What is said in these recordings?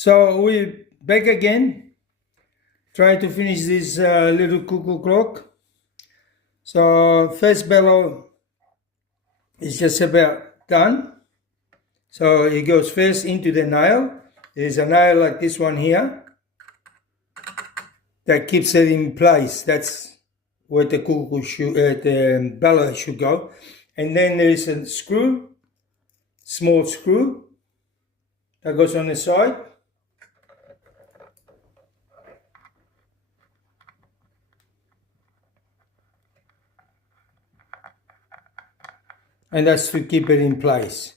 So we're back again, trying to finish this little cuckoo clock. So first bellow is just about done. So it goes first into the nail. There's a nail like this one here that keeps it in place. That's where the cuckoo should, the bellow should go. And then there's a screw, small screw that goes on the side. And that's to keep it in place.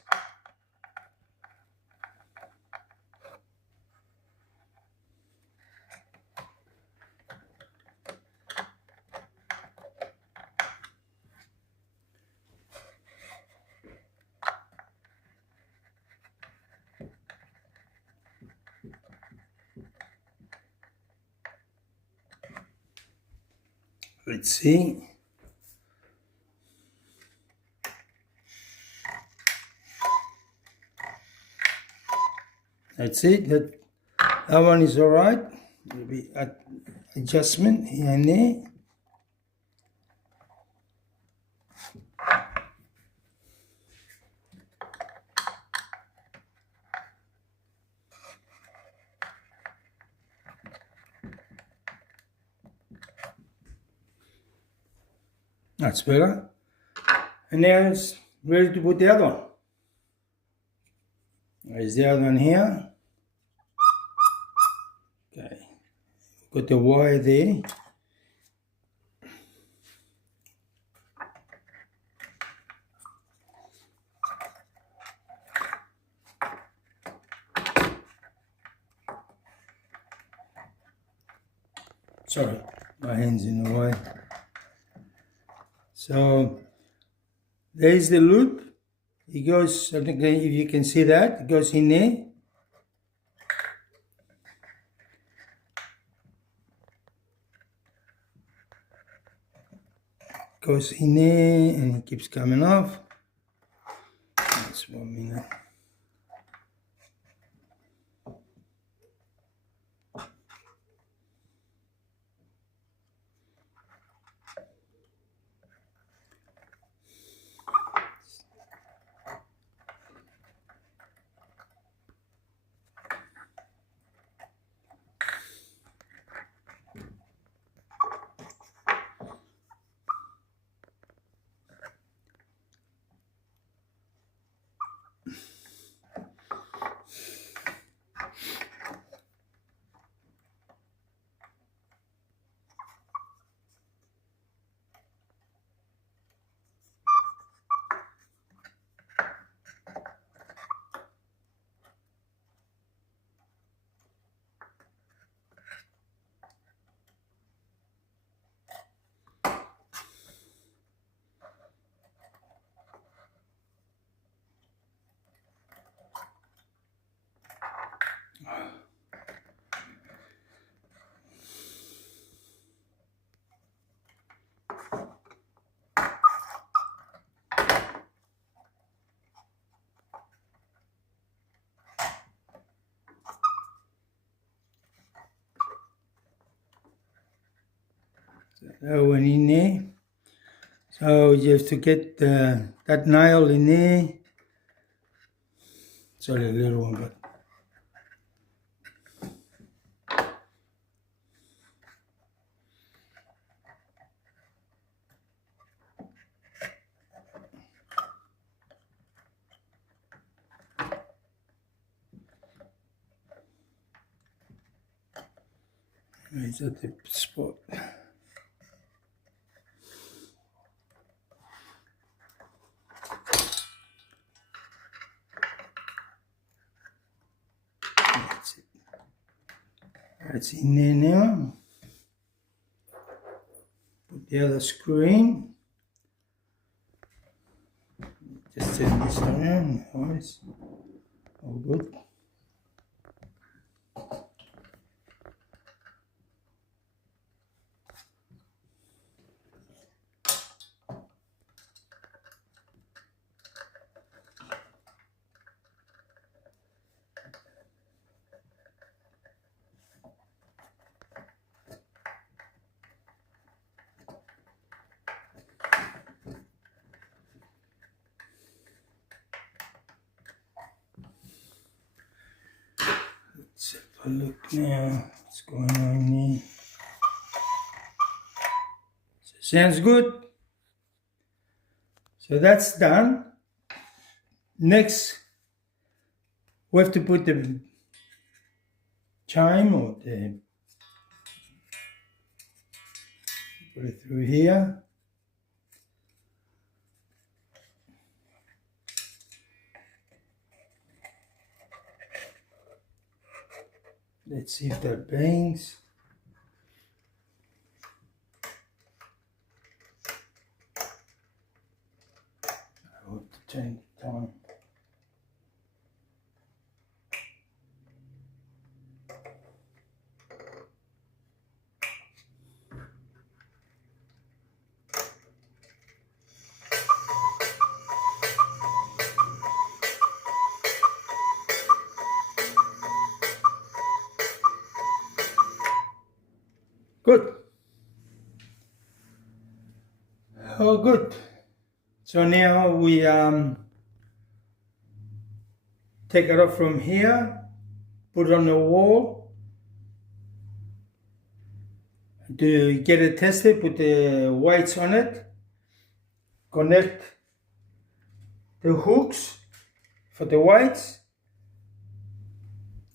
Let's see. That's it. That one is all right. There'll be adjustment here and there. That's better. And now it's ready to put the other one. There's the other one here. Okay. Got the wire there. Sorry, my hand's in the way. So there's the loop. It goes, I think if you can see that, it goes in there. Goes in there and it keeps coming off. Just 1 minute. That went in there. So you have to get that nail in there. Sorry, a little one, but it's at the spot. That's it. That's in there now. Put the other screw in. Just turn this around. Always. All good. Let's have a look now. What's going on here? So sounds good. So that's done. Next, we have to put the chime or the put it through here. Let's see if that bangs. I want to change the time. Good. Oh, good. So now we take it off from here, put it on the wall. To get it tested, put the weights on it, connect the hooks for the weights,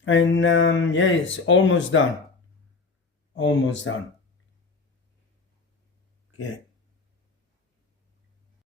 and yeah, it's almost done. Almost done. Okay.